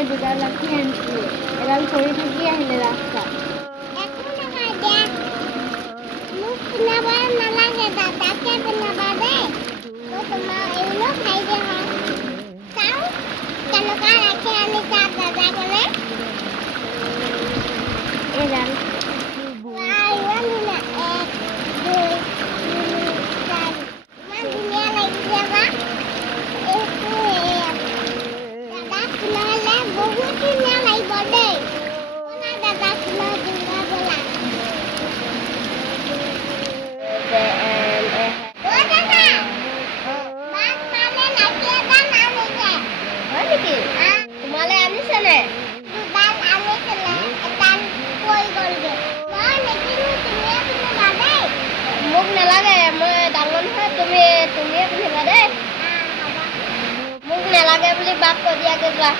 কাইলৈ দুডাল লাঠি আনিছিলোঁ এডাল পৰি থাকি আহিলে ৰাস্তা নালাগে দাদাকে বনাবা দেই তোমাৰ এইনো খাই দিয়া হয় চাওঁ কেনেকুৱা ৰাখি আনি তাত দাদা ক'লে এডাল মোক নালাগে মই ডাঙৰ নহয় তুমিয়ে পিন্ধিবা দেই মোক নালাগে বুলি বাক কৈ দিয়াকে যোৱা